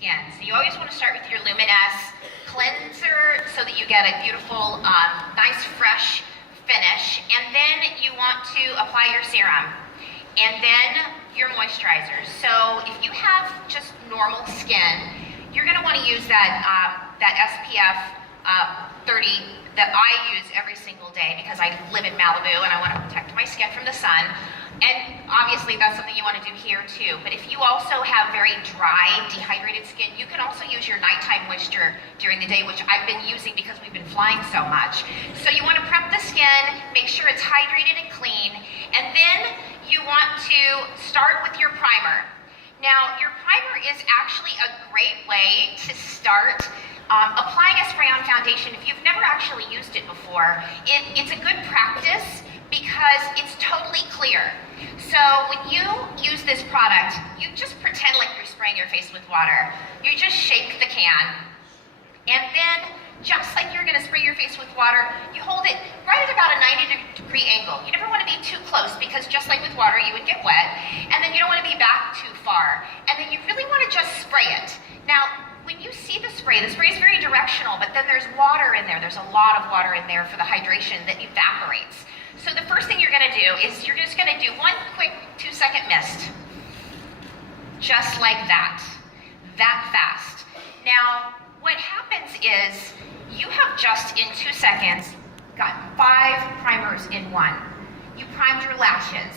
skin. So you always want to start with your Luminous cleanser so that you get a beautiful, nice fresh finish. And then you want to apply your serum. And then your moisturizer. So if you have just normal skin, you're going to want to use that SPF 30 that I use every single day because I live in Malibu and I want to protect my skin from the sun. And obviously that's something you want to do here too. But if you also have very dry, dehydrated skin, you can also use your nighttime moisture during the day, which I've been using because we've been flying so much. So you want to prep the skin, make sure it's hydrated and clean, and then you want to start with your primer. Now, your primer is actually a great way to start applying a spray-on foundation. If you've never actually used it before, it's a good practice because it's totally clear. So when you use this product, you just pretend like you're spraying your face with water. You just shake the can, and then just like you're gonna spray your face with water, you hold it right at about a 90-degree angle. You never wanna be too close because just like with water, you would get wet, and then you don't wanna be back too far. And then you really wanna just spray it. Now, when you see the spray is very directional, but then there's water in there. There's a lot of water in there for the hydration that evaporates. So the first thing you're gonna do is you're just gonna do one quick 2-second mist. Just like that fast. Now, what happens is you have just in 2 seconds got 5 primers in one. You primed your lashes,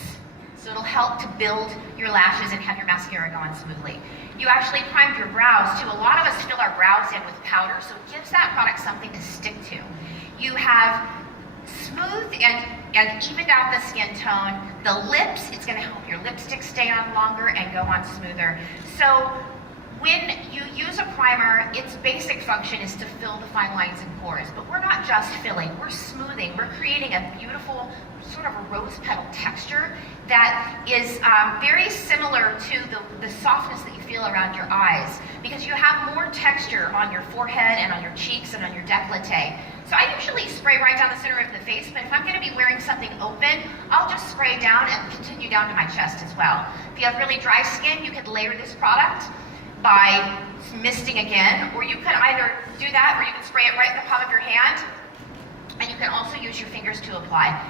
so it'll help to build your lashes and have your mascara go on smoothly. You actually primed your brows too. A lot of us fill our brows in with powder, so it gives that product something to stick to. You have smoothed and evened out the skin tone. The lips, it's gonna help your lipstick stay on longer and go on smoother. So when you use a primer, its basic function is to fill the fine lines and pores, but we're not just filling, we're smoothing. We're creating a beautiful sort of a rose petal texture that is very similar to the softness that you feel around your eyes, because you have more texture on your forehead and on your cheeks and on your décolleté. So I usually spray right down the center of the face, but if I'm gonna be wearing something open, I'll just spray down and continue down to my chest as well. If you have really dry skin, you could layer this product by misting again, or you could either do that or you can spray it right in the palm of your hand, and you can also use your fingers to apply.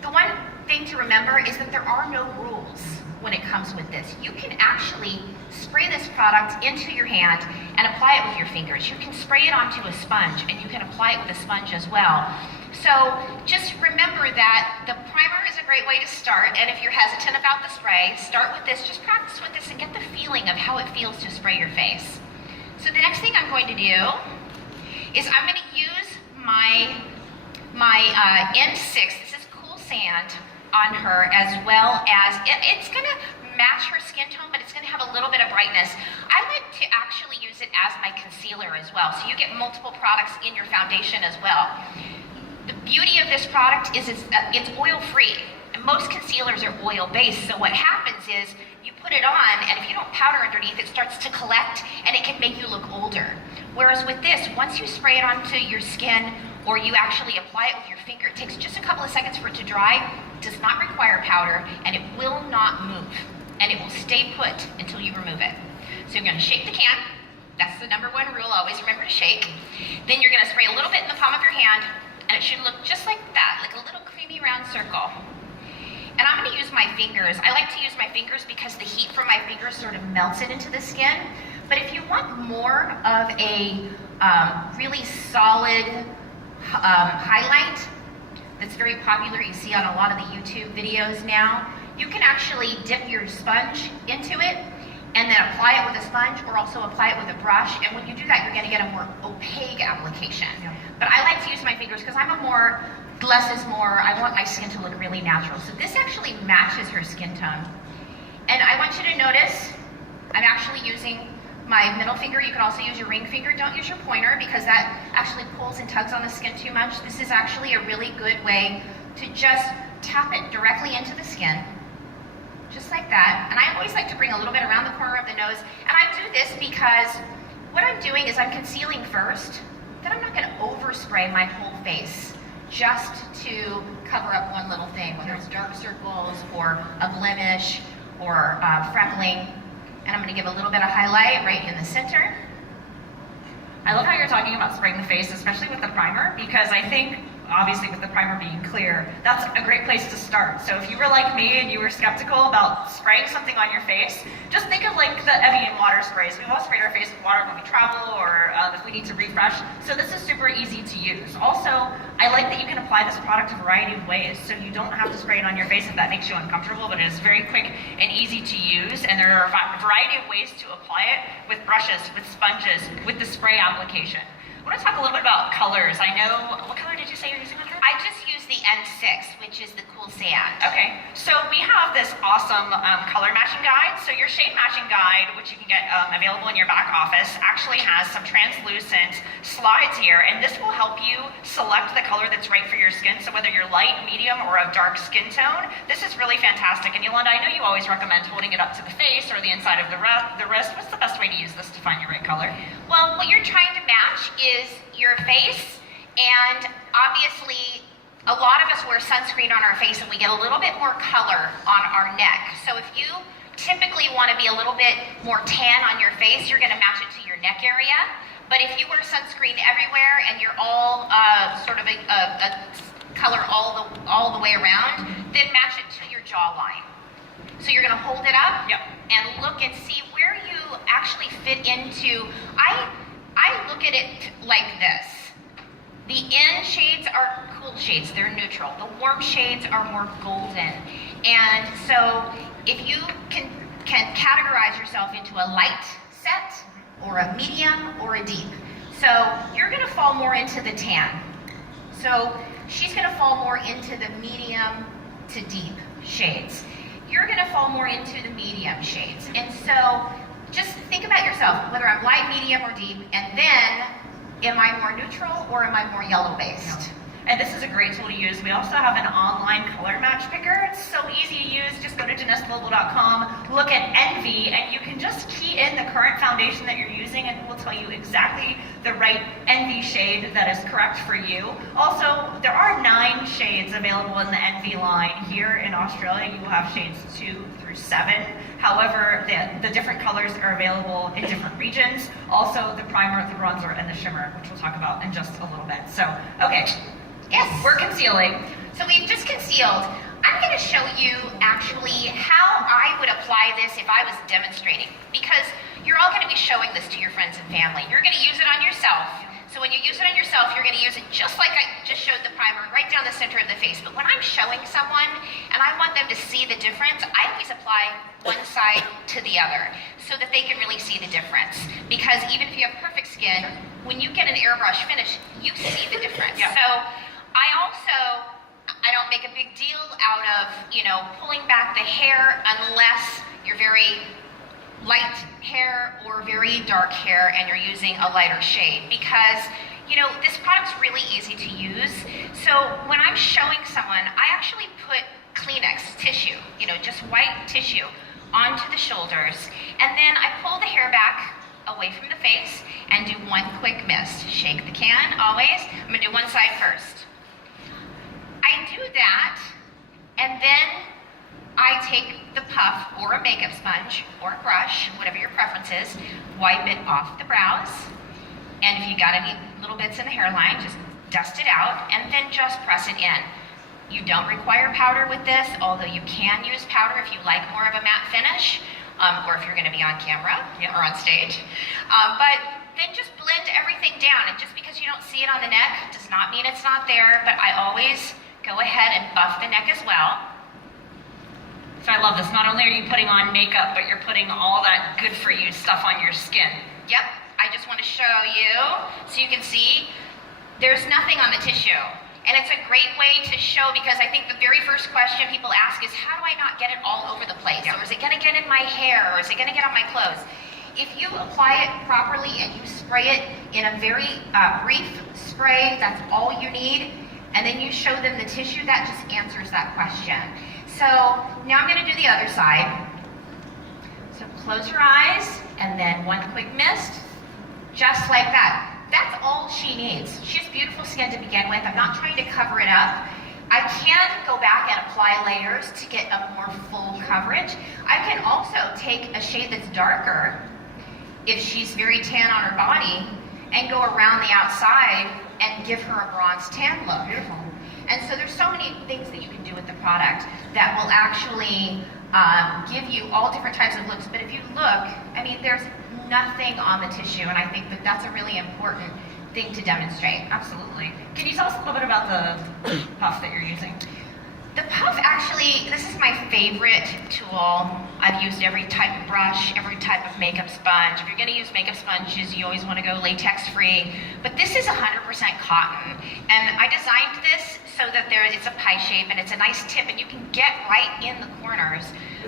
The one thing to remember is that there are no rules when it comes with this. You can actually spray this product into your hand and apply it with your fingers. You can spray it onto a sponge and you can apply it with a sponge as well. So just remember that the primer is a great way to start, and if you're hesitant about the spray, start with this, just practice with this and get the feeling of how it feels to spray your face. So the next thing I'm going to do is I'm going to use my N6, this is Cool Sand, on her, as well as, it's going to match her skin tone, but it's going to have a little bit of brightness. I like to actually use it as my concealer as well, so you get multiple products in your foundation as well. The beauty of this product is it's oil-free, and most concealers are oil-based, so what happens is you put it on, and if you don't powder underneath, it starts to collect, and it can make you look older. Whereas with this, once you spray it onto your skin, or you actually apply it with your finger, it takes just a couple of seconds for it to dry, does not require powder, and it will not move, and it will stay put until you remove it. So you're gonna shake the can. That's the #1 rule, always remember to shake. Then you're gonna spray a little bit in the palm of your hand, and it should look just like that, like a little creamy round circle. And I'm gonna use my fingers. I like to use my fingers because the heat from my fingers sort of melts it into the skin. But if you want more of a really solid highlight that's very popular, you see on a lot of the YouTube videos now, you can actually dip your sponge into it and then apply it with a sponge, or also apply it with a brush. And when you do that, you're gonna get a more opaque application. Yeah. But I like to use my fingers because I'm a more, less is more, I want my skin to look really natural. So this actually matches her skin tone. And I want you to notice, I'm actually using my middle finger. You can also use your ring finger. Don't use your pointer because that actually pulls and tugs on the skin too much. This is actually a really good way to just tap it directly into the skin. Just like that. And I always like to bring a little bit around the corner of the nose. And I do this because what I'm doing is I'm concealing first, then I'm not gonna overspray my whole face just to cover up one little thing, whether it's dark circles or a blemish or freckling. And I'm gonna give a little bit of highlight right in the center. I love how you're talking about spraying the face, especially with the primer, because I think, obviously with the primer being clear, that's a great place to start. So if you were like me and you were skeptical about spraying something on your face, just think of like the Evian water sprays. We've all sprayed our face with water when we travel or if we need to refresh. So this is super easy to use. Also, I like that you can apply this product a variety of ways. So you don't have to spray it on your face if that makes you uncomfortable, but it is very quick and easy to use. And there are a variety of ways to apply it with brushes, with sponges, with the spray application. I want to talk a little bit about colors. I know, what color did you say you're using, Andrea? I just use the N6, which is the cool sand. Okay, so we have this awesome color matching guide. So your shade matching guide, which you can get available in your back office, actually has some translucent slides here, and this will help you select the color that's right for your skin. So whether you're light, medium, or a dark skin tone, this is really fantastic. And Yolanda, I know you always recommend holding it up to the face or the inside of the wrist. What's the best way to use this to find your right color? Well, what you're trying to match is your face, and obviously a lot of us wear sunscreen on our face and we get a little bit more color on our neck. So if you typically want to be a little bit more tan on your face, you're going to match it to your neck area. But if you wear sunscreen everywhere and you're all sort of a color all the way around, then match it to your jawline. So you're going to hold it up and look and see where you actually fit into. I look at it like this. The in shades are cool shades, they're neutral. The warm shades are more golden. And so if you can categorize yourself into a light set or a medium or a deep. So you're gonna fall more into the tan. So she's gonna fall more into the medium to deep shades. You're gonna fall more into the medium shades. And so just think about yourself, whether I'm light, medium, or deep, and then am I more neutral or am I more yellow-based? And this is a great tool to use. We also have an online color match picker. It's so easy to use. Just go to JeunesseGlobal.com, look at Envy, and you can just key in the current foundation that you're using and it will tell you exactly the right Envy shade that is correct for you. Also, there are 9 shades available in the Envy line. Here in Australia, you will have shades 2 through 7. However, the different colors are available in different regions. Also, the primer, the bronzer, and the shimmer, which we'll talk about in just a little bit. So, okay. Yes. We're concealing. So we've just concealed. I'm going to show you actually how I would apply this if I was demonstrating, because you're all going to be showing this to your friends and family. You're going to use it on yourself. So when you use it on yourself, you're going to use it just like I just showed the primer right down the center of the face. But when I'm showing someone and I want them to see the difference, I always apply one side to the other so that they can really see the difference. Because even if you have perfect skin, when you get an airbrush finish, you see the difference. Yeah. So I don't make a big deal out of, pulling back the hair unless you're very light hair or very dark hair and you're using a lighter shade, because this product's really easy to use. So when I'm showing someone, I actually put Kleenex tissue, just white tissue onto the shoulders, and then I pull the hair back away from the face and do one quick mist. Shake the can always. I'm gonna do one side first. I do that, and then I take the puff or a makeup sponge or a brush, whatever your preference is, wipe it off the brows, and if you got any little bits in the hairline, just dust it out, and then just press it in. You don't require powder with this, although you can use powder if you like more of a matte finish, or if you're going to be on camera or on stage. But then just blend everything down, and just because you don't see it on the neck does not mean it's not there, but I always go ahead and buff the neck as well. So I love this. Not only are you putting on makeup, but you're putting all that good for you stuff on your skin. Yep, I just want to show you so you can see there's nothing on the tissue. And it's a great way to show, because I think the very first question people ask is, how do I not get it all over the place? Or is it going to get in my hair? Or is it going to get on my clothes? If you apply it properly and you spray it in a very brief spray, that's all you need, and then you show them the tissue, that just answers that question. So now I'm going to do the other side. So close your eyes, and then one quick mist, just like that. That's all she needs. She has beautiful skin to begin with. I'm not trying to cover it up. I can go back and apply layers to get a more full coverage. I can also take a shade that's darker if she's very tan on her body and go around the outside and give her a bronze tan look. Beautiful. And so there's so many things that you can do with the product that will actually give you all different types of looks. But if you look, I mean, there's nothing on the tissue, and I think that that's a really important thing to demonstrate. Absolutely. Can you tell us a little bit about the puff that you're using? The puff, actually, this is my favorite tool. I've used every type of brush, every type of makeup sponge. If you're going to use makeup sponges, you always want to go latex-free. But this is 100% cotton. And I designed this so that it's a pie shape and it's a nice tip and you can get right in the corners.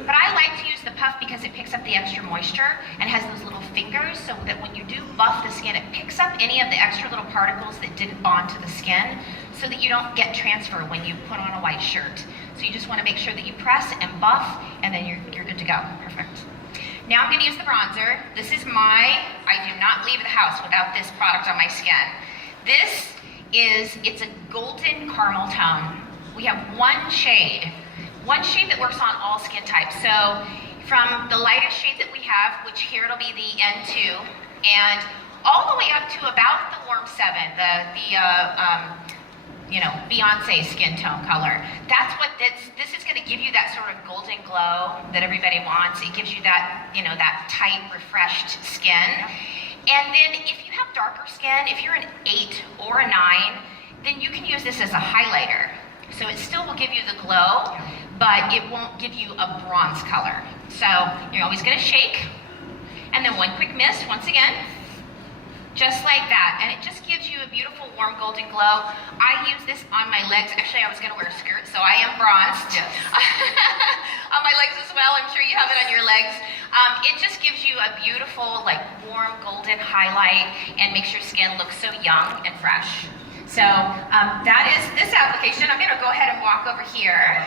But I like to use the puff because it picks up the extra moisture and has those little fingers so that when you do buff the skin, it picks up any of the extra little particles that didn't bond to the skin so that you don't get transfer when you put on a white shirt. So you just want to make sure that you press and buff and then you're good to go. Perfect. Now I'm going to use the bronzer. This is I do not leave the house without this product on my skin. It's a golden caramel tone. We have one shade that works on all skin types. So from the lightest shade that we have, which here it'll be the N2, and all the way up to about the warm 7, Beyonce skin tone color. That's what this is going to give you, that sort of golden glow that everybody wants. It gives you that, that tight, refreshed skin. And then if you have darker skin, if you're an 8 or a 9, then you can use this as a highlighter. So it still will give you the glow, but it won't give you a bronze color. So you're always going to shake, and then one quick mist, once again, just like that. And it just gives you a beautiful, warm, golden glow. I use this on my legs. Actually, I was going to wear a skirt, so I am bronzed. Yes. On my legs as well. I'm sure you have it on your legs. It just gives you a beautiful, warm, golden highlight and makes your skin look so young and fresh. So that is this application. I'm going to go ahead and walk over here.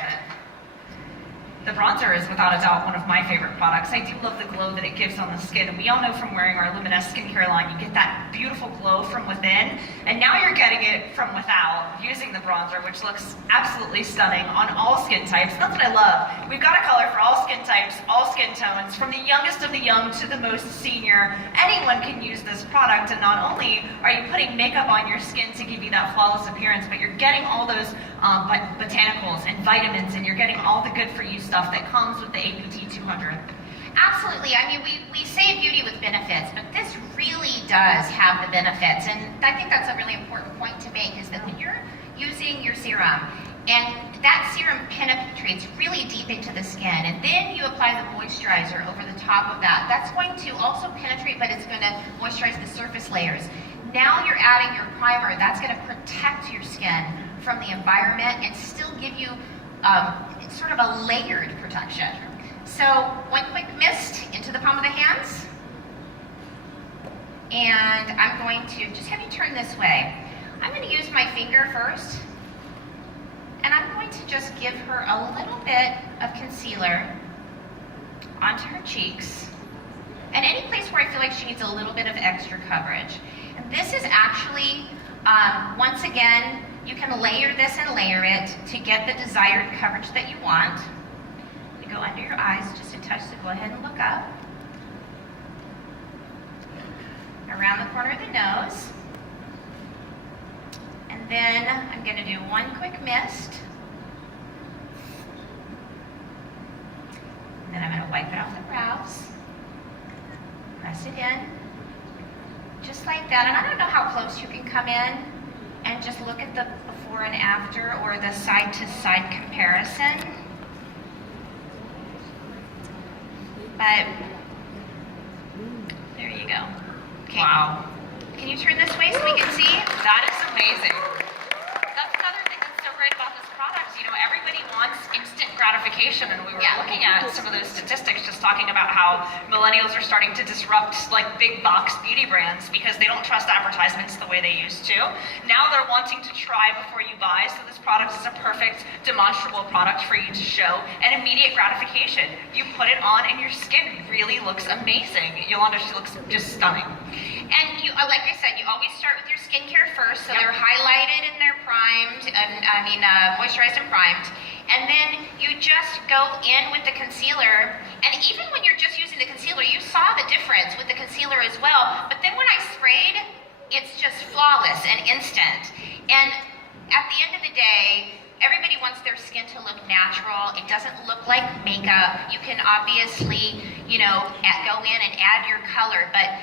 The bronzer is without a doubt one of my favorite products. I do love the glow that it gives on the skin, and we all know from wearing our Luminous skincare line, you get that beautiful glow from within, and now you're getting it from without using the bronzer, which looks absolutely stunning on all skin types. That's what I love. We've got a color for all skin types, all skin tones, from the youngest of the young to the most senior. Anyone can use this product, and not only are you putting makeup on your skin to give you that flawless appearance, but you're getting all those botanicals and vitamins, and you're getting all the good for you stuff that comes with the APT 200. Absolutely. I mean, we say beauty with benefits, but this really does have the benefits. And I think that's a really important point to make, is that when you're using your serum, and that serum penetrates really deep into the skin, and then you apply the moisturizer over the top of that, that's going to also penetrate, but it's going to moisturize the surface layers. Now you're adding your primer. That's going to protect your skin from the environment and still give you sort of a layered protection. So one quick mist into the palm of the hands. And I'm going to just have you turn this way. I'm going to use my finger first. And I'm going to just give her a little bit of concealer onto her cheeks. And any place where I feel like she needs a little bit of extra coverage. And this is actually, once again, you can layer this and layer it to get the desired coverage that you want. You go under your eyes just a touch, so go ahead and look up. Around the corner of the nose. And then I'm going to do one quick mist. And then I'm going to wipe it off the brows. Press it in. Just like that. And I don't know how close you can come in and just look at the before and after, or the side-to-side comparison. But there you go. Okay. Wow. Can you turn this way so we can see? That is amazing. That's another thing that's so great about this product. Everybody wants instant gratification, and we were looking at some of those statistics, just talking about how millennials are starting to disrupt big box beauty brands because they don't trust advertisements the way they used to. Now they're wanting to try before you buy, so this product is a perfect demonstrable product for you to show an immediate gratification. You put it on and your skin really looks amazing. Yolanda, she looks just stunning. And you like I said, you always start with your skincare first, so they're highlighted and they're primed, moisturized and primed. And then you just go in with the concealer, and even when you're just using the concealer, you saw the difference with the concealer as well. But then when I sprayed, it's just flawless and instant. And at the end of the day, everybody wants their skin to look natural. It doesn't look like makeup. You can obviously, go in and add your color, but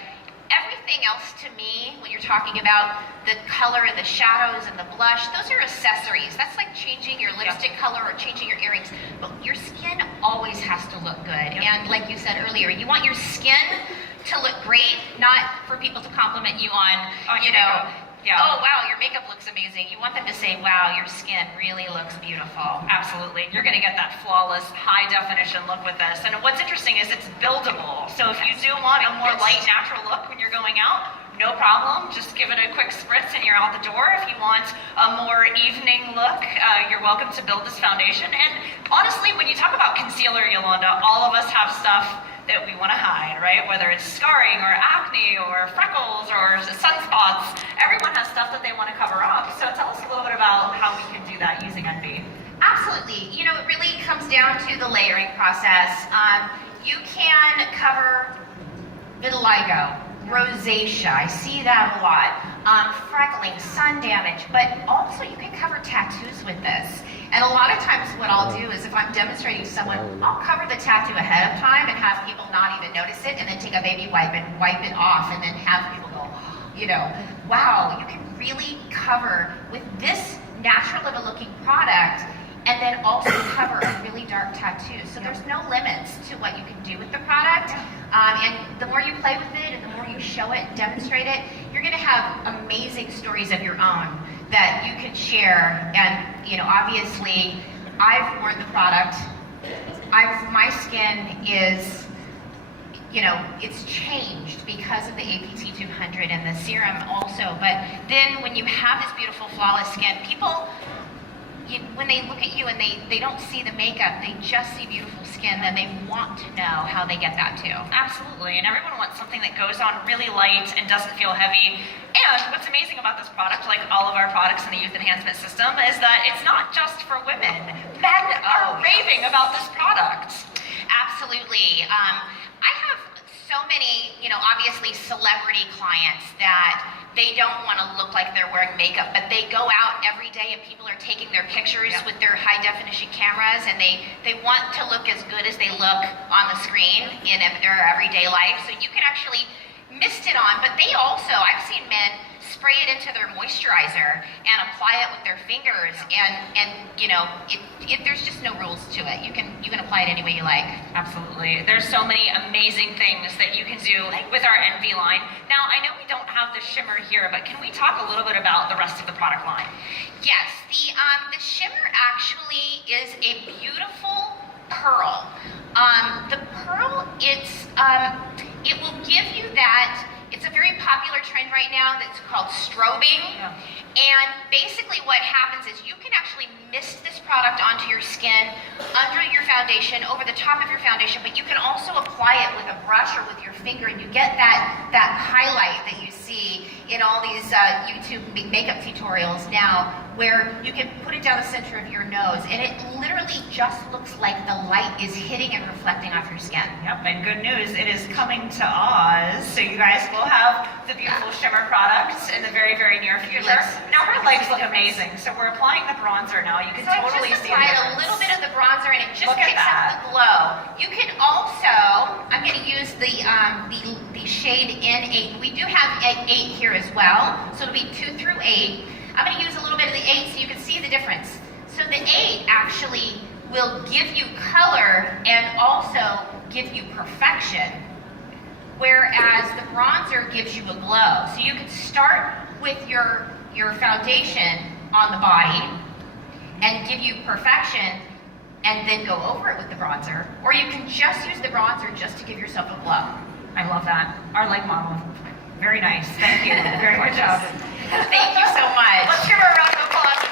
everything else to me, when you're talking about the color and the shadows and the blush, those are accessories. That's like changing your lipstick color or changing your earrings. But your skin always has to look good. And like you said earlier, you want your skin to look great, not for people to compliment you on, oh wow, your makeup looks amazing. You want them to say, wow, your skin really looks beautiful. Absolutely. You're going to get that flawless, high definition look with this. And what's interesting is it's buildable. So if you do want a more light, natural look when you're going out, no problem. Just give it a quick spritz and you're out the door. If you want a more evening look, you're welcome to build this foundation. And honestly, when you talk about concealer, Yolanda, all of us have stuff that we want to hide, right? Whether it's scarring or acne or freckles or sunspots, everyone has stuff that they want to cover up. So tell us a little bit about how we can do that using Envy. Absolutely. It really comes down to the layering process. You can cover vitiligo, rosacea, I see that a lot, freckling, sun damage, but also you can cover tattoos with this. And a lot of times what I'll do is if I'm demonstrating to someone, I'll cover the tattoo ahead of time and have people not even notice it, and then take a baby wipe and wipe it off, and then have people go, wow, you can really cover with this natural of a looking product, and then also cover a really dark tattoo. So there's no limits to what you can do with the product. And the more you play with it and the more you show it, demonstrate it, you're gonna have amazing stories of your own that you can share. And obviously, I've worn the product. My skin is, it's changed because of the APT 200 and the serum also. But then when you have this beautiful, flawless skin, people, when they look at you and they don't see the makeup, they just see beautiful skin, then they want to know how they get that too. Absolutely, and everyone wants something that goes on really light and doesn't feel heavy. And what's amazing about this product, like all of our products in the Youth Enhancement System, is that it's not just for women. Men are raving about this product. Absolutely. I have so many, obviously celebrity clients that they don't want to look like they're wearing makeup, but they go out every day and people are taking their pictures with their high definition cameras, and they want to look as good as they look on the screen in their everyday life. So you can actually mist it on, but they also, I've seen men spray it into their moisturizer and apply it with their fingers, and there's just no rules to it. You can apply it any way you like. Absolutely. There's so many amazing things that you can do with our Envy line. Now, I know we don't have the shimmer here, but can we talk a little bit about the rest of the product line? Yes, the shimmer actually is a beautiful pearl. The pearl, it will give you that. It's a very popular trend right now that's called strobing. Yeah. And basically what happens is you can actually mist this product onto your skin, under your foundation, over the top of your foundation, but you can also apply it with a brush or with your finger, and you get that highlight that you see in all these YouTube makeup tutorials now, where you can put it down the center of your nose, and it literally just looks like the light is hitting and reflecting off your skin. Yep, and good news, it is coming to Oz, so you guys will have the beautiful shimmer products in the very, very near future. Now her legs look amazing, so we're applying the bronzer now. You can totally see I just applied a little bit of the bronzer, and it just kicks up the glow. You can also, I'm going to use the shade N8. We do have 8 here as well, so it'll be 2 through 8. I'm going to use a little bit of the 8 so you can see the difference. So the 8 actually will give you color and also give you perfection, whereas the bronzer gives you a glow. So you can start with your foundation on the body and give you perfection, and then go over it with the bronzer, or you can just use the bronzer just to give yourself a glow. I love that. Our leg model. Very nice. Thank you. Very good job. Thank you so much. Let's give her a round of applause.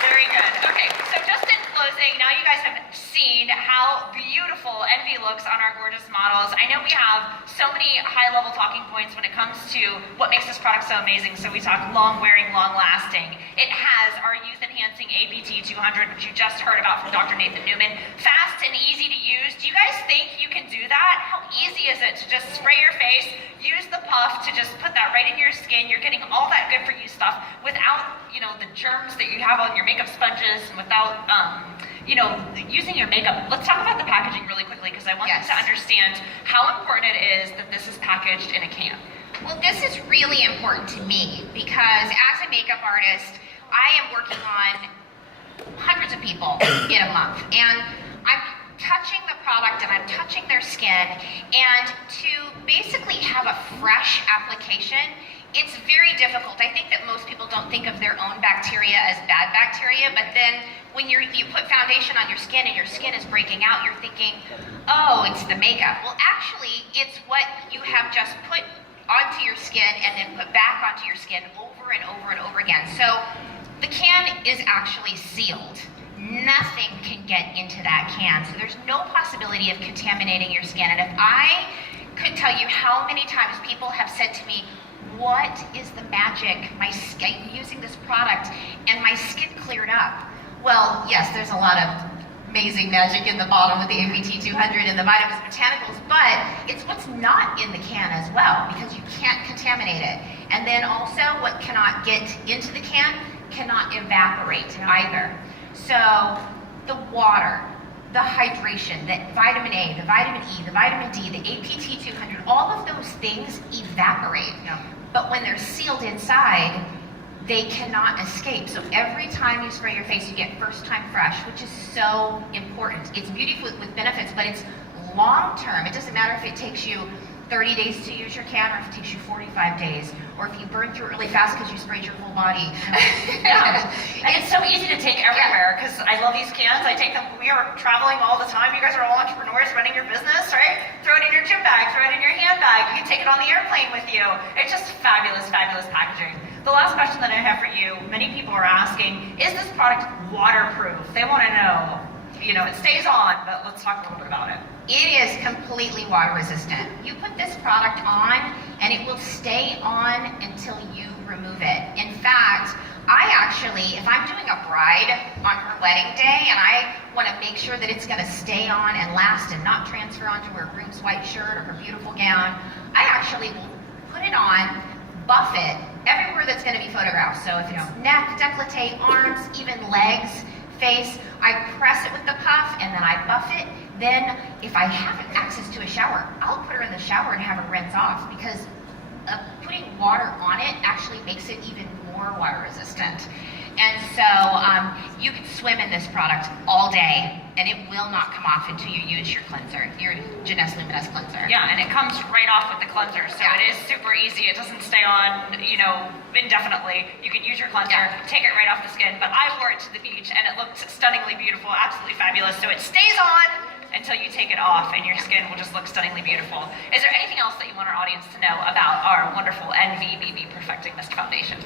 Very good. Okay, so just in closing, closing, now you guys have seen how beautiful Envy looks on our gorgeous models. I know we have so many high-level talking points when it comes to what makes this product so amazing. So we talk long-wearing, long-lasting. It has our youth-enhancing APT 200, which you just heard about from Dr. Nathan Newman. Fast and easy to use. Do you guys think you can do that? How easy is it to just spray your face, use the puff to just put that right in your skin? You're getting all that good-for-you stuff without, the germs that you have on your makeup sponges and without, using your makeup. Let's talk about the packaging really quickly because I want you to understand how important it is that this is packaged in a can. Well, this is really important to me because as a makeup artist, I am working on hundreds of people in a month, and I'm touching the product and I'm touching their skin, and to basically have a fresh application, it's very difficult. I think that most people don't think of their own bacteria as bad bacteria, but then when you put foundation on your skin and your skin is breaking out, you're thinking, oh, it's the makeup. Well, actually, it's what you have just put onto your skin and then put back onto your skin over and over and over again. So the can is actually sealed. Nothing can get into that can, so there's no possibility of contaminating your skin. And if I could tell you how many times people have said to me, what is the magic? My skin, using this product and my skin cleared up. Well, yes, there's a lot of amazing magic in the bottle with the APT 200 and the vitamins and botanicals, but it's what's not in the can as well, because you can't contaminate it. And then also what cannot get into the can cannot evaporate either. So the water, the hydration, the vitamin A, the vitamin E, the vitamin D, the APT 200, all of those things evaporate. But when they're sealed inside, they cannot escape. So every time you spray your face, you get first time fresh, which is so important. It's beautiful with benefits, but it's long term. It doesn't matter if it takes you 30 days to use your can or if it takes you 45 days, or if you burn through it really fast because you sprayed your whole body. Yeah. And it's so easy to take everywhere because I love these cans. I take them, we are traveling all the time. You guys are all entrepreneurs running your business, right? Throw it in your gym bag, throw it in your handbag. You can take it on the airplane with you. It's just fabulous, fabulous packaging. The last question that I have for you, many people are asking, is this product waterproof? They want to know. It stays on, but let's talk a little bit about it. It is completely water resistant. You put this product on and it will stay on until you remove it. In fact, I actually, if I'm doing a bride on her wedding day and I want to make sure that it's going to stay on and last and not transfer onto her groom's white shirt or her beautiful gown, I actually will put it on, buff it everywhere that's going to be photographed. So if it's neck, décolleté, arms, even legs, face, I press it with the puff and then I buff it. Then if I have access to a shower, I'll put her in the shower and have her rinse off, because putting water on it actually makes it even more water resistant. And so you can swim in this product all day and it will not come off until you use your cleanser, your Jeunesse Luminous cleanser. Yeah, and it comes right off with the cleanser, so it is super easy. It doesn't stay on, indefinitely. You can use your cleanser, take it right off the skin, but I wore it to the beach and it looked stunningly beautiful, absolutely fabulous. So it stays on until you take it off and your skin will just look stunningly beautiful. Is there anything else that you want our audience to know about our wonderful NVBB Perfecting Mist Foundation?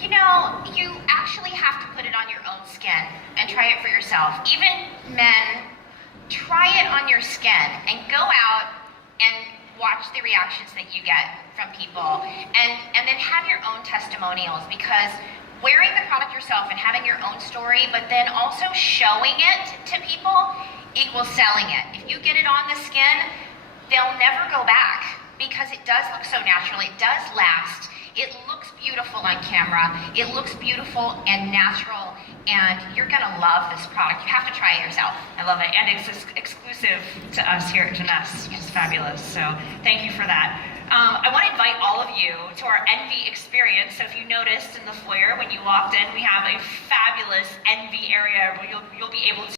You actually have to put it on your own skin and try it for yourself. Even men, try it on your skin and go out and watch the reactions that you get from people, and then have your own testimonials, because wearing the product yourself and having your own story, but then also showing it to people equals selling it. If you get it on the skin, they'll never go back because it does look so natural. It does last. It looks beautiful on camera. It looks beautiful and natural, and you're gonna love this product. You have to try it yourself. I love it, and it's exclusive to us here at Jeunesse, which is fabulous, so thank you for that. I want to invite all of you to our Envy experience. So if you noticed in the foyer when you walked in, we have a fabulous Envy area where you'll be able to